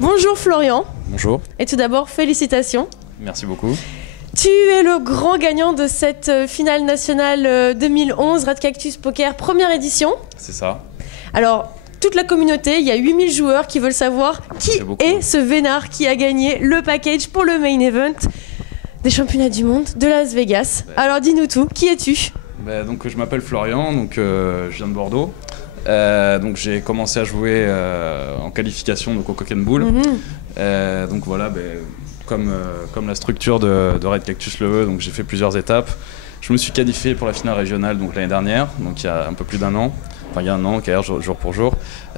Bonjour Florian. Bonjour. Et tout d'abord, félicitations. Merci beaucoup. Tu es le grand gagnant de cette finale nationale 2011 Red Cactus Poker première édition. C'est ça. Alors, toute la communauté, il y a 8000 joueurs qui veulent savoir qui est ce vénard qui a gagné le package pour le main event des championnats du monde de Las Vegas. Alors dis-nous tout, qui es-tu? Donc, je m'appelle Florian, je viens de Bordeaux. Donc j'ai commencé à jouer en qualification donc au Cock and Bull. Donc voilà, comme la structure de Red Cactus le veut, donc j'ai fait plusieurs étapes. Je me suis qualifié pour la finale régionale donc l'année dernière, donc il y a un peu plus d'un an. Enfin il y a un an, jour pour jour.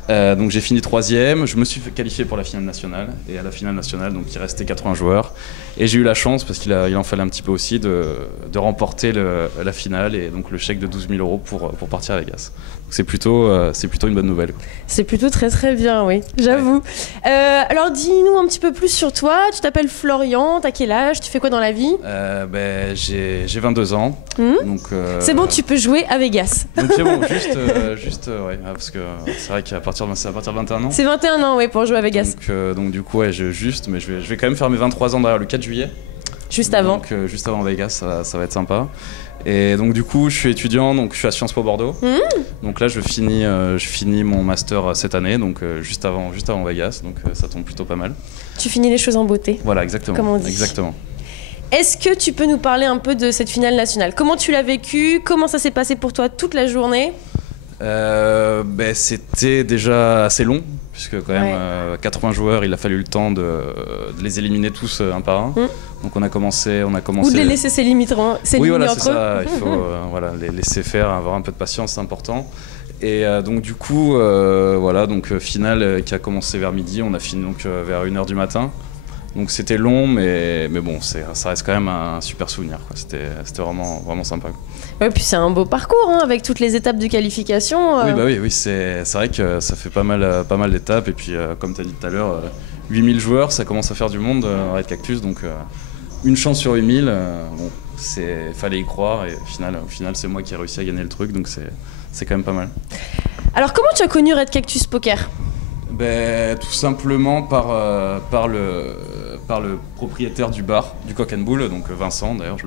Donc j'ai fini 3e, je me suis qualifié pour la finale nationale. Et à la finale nationale, donc il restait 80 joueurs. Et j'ai eu la chance, parce qu'il en fallait un petit peu aussi, de remporter la finale et donc le chèque de 12 000 € pour partir à Vegas. Donc c'est plutôt une bonne nouvelle. C'est plutôt très très bien, oui, j'avoue. Ouais. Alors dis-nous un petit peu plus sur toi. Tu t'appelles Florian, t'as quel âge? Tu fais quoi dans la vie? J'ai 22 ans. Donc, c'est bon, tu peux jouer à Vegas. Donc c'est bon, ouais, parce que c'est vrai qu'à partir de 21 ans. C'est 21 ans, oui, pour jouer à Vegas. Donc du coup, ouais, mais je vais quand même faire mes 23 ans derrière le 4 juillet. Juste avant. Donc juste avant Vegas, ça va être sympa. Et donc du coup, je suis étudiant, donc je suis à Sciences Po Bordeaux. Donc là, je finis mon master cette année, donc juste avant Vegas, donc ça tombe plutôt pas mal. Tu finis les choses en beauté. Voilà, exactement. Comme on dit. Exactement. Est-ce que tu peux nous parler un peu de cette finale nationale? Comment tu l'as vécue? Comment ça s'est passé pour toi toute la journée? C'était déjà assez long, puisque quand même 80 joueurs, il a fallu le temps de les éliminer tous un par un. Donc on a commencé. Ou de les laisser s'éliminer entre oui, voilà, c'est ça. Il faut les laisser faire, avoir un peu de patience, c'est important. Et donc du coup, finale qui a commencé vers midi, on a fini donc vers 1h du matin. Donc c'était long, mais bon, ça reste quand même un super souvenir, quoi. C'était vraiment, vraiment sympa. Ouais, puis c'est un beau parcours, hein, avec toutes les étapes de qualification. Oui, c'est vrai que ça fait pas mal d'étapes. Et puis, comme tu as dit tout à l'heure, 8000 joueurs, ça commence à faire du monde, Red Cactus. Donc, une chance sur 8000, fallait y croire. Et au final, c'est moi qui ai réussi à gagner le truc. Donc, c'est quand même pas mal. Alors, comment tu as connu Red Cactus Poker ? Tout simplement par le propriétaire du bar, du Cock and Bull, donc Vincent, d'ailleurs, je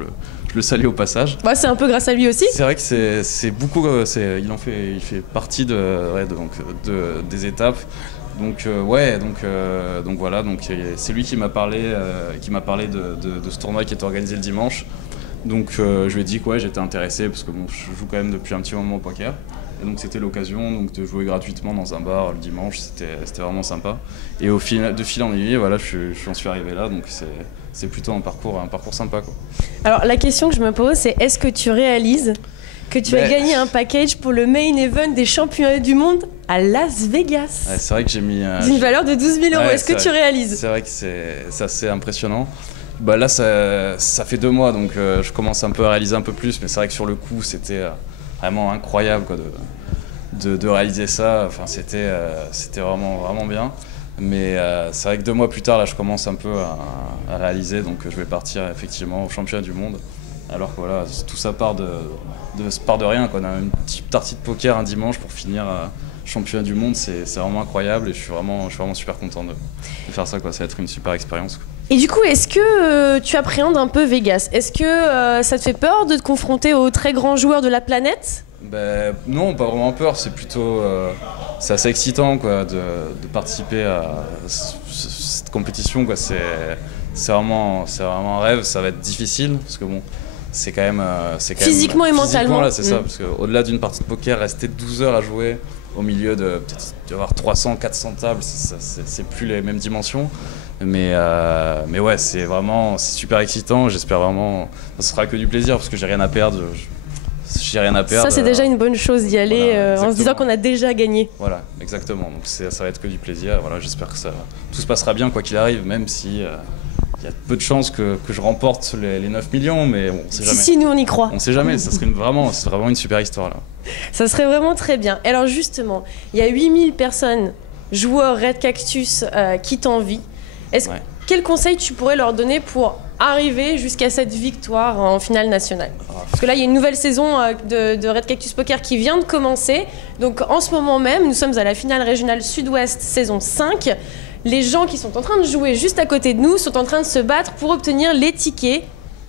le salue au passage. Ouais, c'est un peu grâce à lui aussi. C'est vrai que c'est beaucoup, il fait partie des étapes. Donc voilà, c'est lui qui m'a parlé de ce tournoi qui était organisé le dimanche. Donc je lui ai dit que j'étais intéressé parce que je joue quand même depuis un petit moment au poker. Et donc c'était l'occasion de jouer gratuitement dans un bar le dimanche, c'était vraiment sympa. Et de fil en aiguille, voilà, j'en suis arrivé là, donc c'est plutôt un parcours sympa, quoi. Alors la question que je me pose, c'est est-ce que tu réalises que tu as gagné un package pour le main event des championnats du monde à Las Vegas? Ouais, c'est vrai que j'ai mis d'une valeur de 12 000 €. Est-ce que tu réalises? C'est vrai que c'est assez impressionnant. Là ça fait 2 mois, donc je commence un peu à réaliser un peu plus, mais c'est vrai que sur le coup c'était vraiment incroyable, quoi, de réaliser ça. Enfin, c'était vraiment, vraiment bien. Mais c'est vrai que 2 mois plus tard, là, je commence un peu à réaliser. Donc, je vais partir effectivement au championnat du monde. Alors que voilà, tout ça part de rien, quoi. On a une petite partie de poker un dimanche pour finir championnat du monde. C'est vraiment incroyable et je suis vraiment super content de faire ça, quoi. Ça va être une super expérience, quoi. Et du coup, est-ce que tu appréhendes un peu Vegas? Est-ce que ça te fait peur de te confronter aux très grands joueurs de la planète? Non, pas vraiment peur, c'est plutôt c'est assez excitant, quoi, de participer à cette compétition, quoi. C'est vraiment un rêve. Ça va être difficile parce que bon, c'est quand même physiquement et mentalement, là, c'est ça, parce qu'au-delà d'une partie de poker, rester 12 heures à jouer au milieu de peut-être d'avoir 300-400 tables, c'est plus les mêmes dimensions. Mais ouais, c'est super excitant. J'espère vraiment, ça sera que du plaisir parce que j'ai rien à perdre. Ça, c'est déjà une bonne chose d'y aller, en se disant qu'on a déjà gagné. Voilà, exactement. Donc ça va être que du plaisir. Voilà, j'espère que tout se passera bien quoi qu'il arrive, même si il y a peu de chances que je remporte les 9 millions, mais bon, on sait jamais. Si, nous on y croit. On sait jamais, c'est vraiment une super histoire là. Ça serait vraiment très bien. Alors justement, il y a 8000 personnes, joueurs Red Cactus, qui t'envient. Quel conseil tu pourrais leur donner pour arriver jusqu'à cette victoire en finale nationale? Parce que là, il y a une nouvelle saison de Red Cactus Poker qui vient de commencer. Donc en ce moment même, nous sommes à la finale régionale Sud-Ouest saison 5. les gens qui sont en train de jouer juste à côté de nous sont en train de se battre pour obtenir les tickets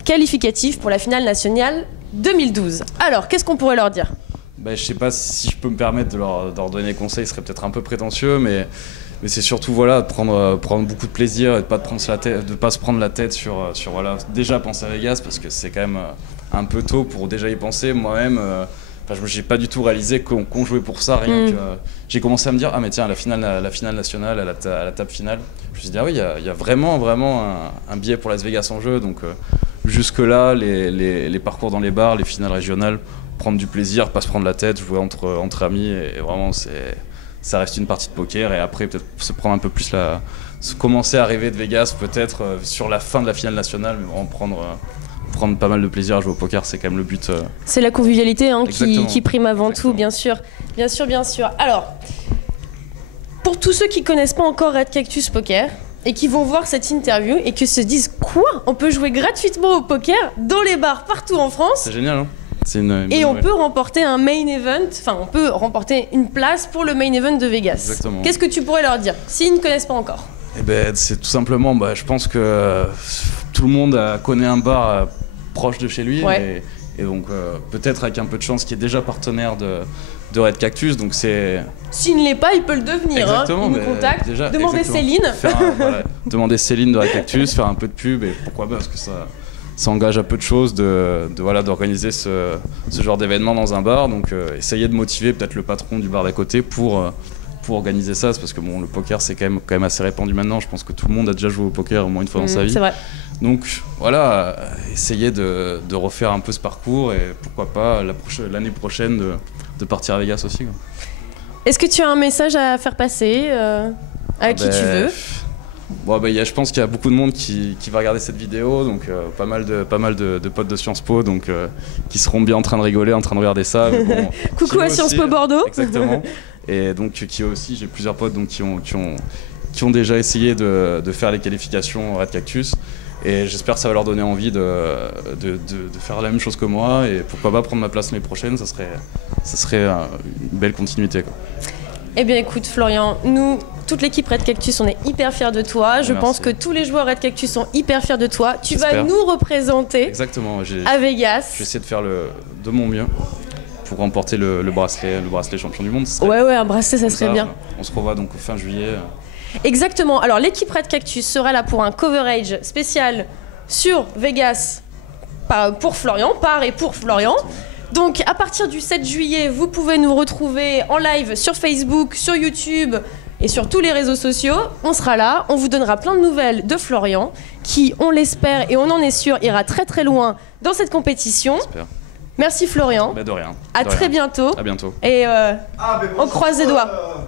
qualificatifs pour la finale nationale 2012. Alors, qu'est-ce qu'on pourrait leur dire ? Je sais pas si je peux me permettre de leur donner conseil, ce serait peut-être un peu prétentieux, mais c'est surtout de prendre beaucoup de plaisir et de pas se prendre la tête sur voilà, déjà penser à Vegas, parce que c'est quand même un peu tôt pour déjà y penser. Moi-même, j'ai pas du tout réalisé qu'on jouait pour ça, rien que j'ai commencé à me dire, ah mais tiens, la finale nationale, à la table finale, je me suis dit, ah oui, il y a vraiment un billet pour Las Vegas en jeu, donc jusque là, les parcours dans les bars, les finales régionales, prendre du plaisir, pas se prendre la tête, jouer entre amis, et vraiment ça reste une partie de poker. Et après peut-être se prendre un peu plus commencer à rêver de Vegas peut-être sur la fin de la finale nationale, mais vraiment prendre pas mal de plaisir à jouer au poker, c'est quand même le but. C'est la convivialité qui prime avant tout, bien sûr. Alors, pour tous ceux qui connaissent pas encore Red Cactus Poker et qui vont voir cette interview et qui se disent quoi, on peut jouer gratuitement au poker dans les bars partout en France. C'est génial, hein. Et on peut remporter un main event, on peut remporter une place pour le main event de Vegas. Exactement. Qu'est-ce que tu pourrais leur dire s'ils ne connaissent pas encore ? C'est tout simplement, je pense que tout le monde connaît un bar proche de chez lui, ouais. et donc peut-être avec un peu de chance qui est déjà partenaire de Red Cactus, donc c'est... S'il ne l'est pas, il peut le devenir. Exactement, il nous contacte. Demandez Céline. Demander Céline de Red Cactus, faire un peu de pub, et pourquoi pas, parce que ça engage à peu de choses d'organiser ce genre d'événement dans un bar, donc essayer de motiver peut-être le patron du bar d'à côté pour organiser ça, parce que le poker c'est quand même assez répandu maintenant. Je pense que tout le monde a déjà joué au poker au moins une fois dans sa vie. C'est vrai. Donc voilà, essayer de refaire un peu ce parcours, et pourquoi pas l'année prochaine de partir à Vegas aussi, quoi. Est-ce que tu as un message à faire passer à qui tu veux ? Je pense qu'il y a beaucoup de monde qui va regarder cette vidéo, donc pas mal de potes de Sciences Po, donc qui seront bien en train de rigoler, en train de regarder ça. Coucou à Sciences Po Bordeaux. Exactement. Et donc j'ai plusieurs potes donc qui ont déjà essayé de faire les qualifications Red Cactus, et j'espère que ça va leur donner envie de faire la même chose que moi, et pourquoi pas prendre ma place l'année prochaine. Ça serait une belle continuité, quoi. Eh bien écoute Florian, nous, toute l'équipe Red Cactus, on est hyper fiers de toi. Je pense que tous les joueurs Red Cactus sont hyper fiers de toi. Tu vas nous représenter. Exactement. À Vegas. Je vais essayer de faire de mon mieux pour remporter le bracelet champion du monde. Ouais, un bracelet, ça serait bien. On se revoit donc fin juillet. Exactement. Alors l'équipe Red Cactus sera là pour un coverage spécial sur Vegas pour Florian, par et pour Florian. Donc à partir du 7 juillet, vous pouvez nous retrouver en live sur Facebook, sur YouTube et sur tous les réseaux sociaux. On sera là, on vous donnera plein de nouvelles de Florian, qui, on l'espère et on en est sûr, ira très très loin dans cette compétition. J'espère. Merci Florian. De rien. À très bientôt. À bientôt. Et on croise les doigts.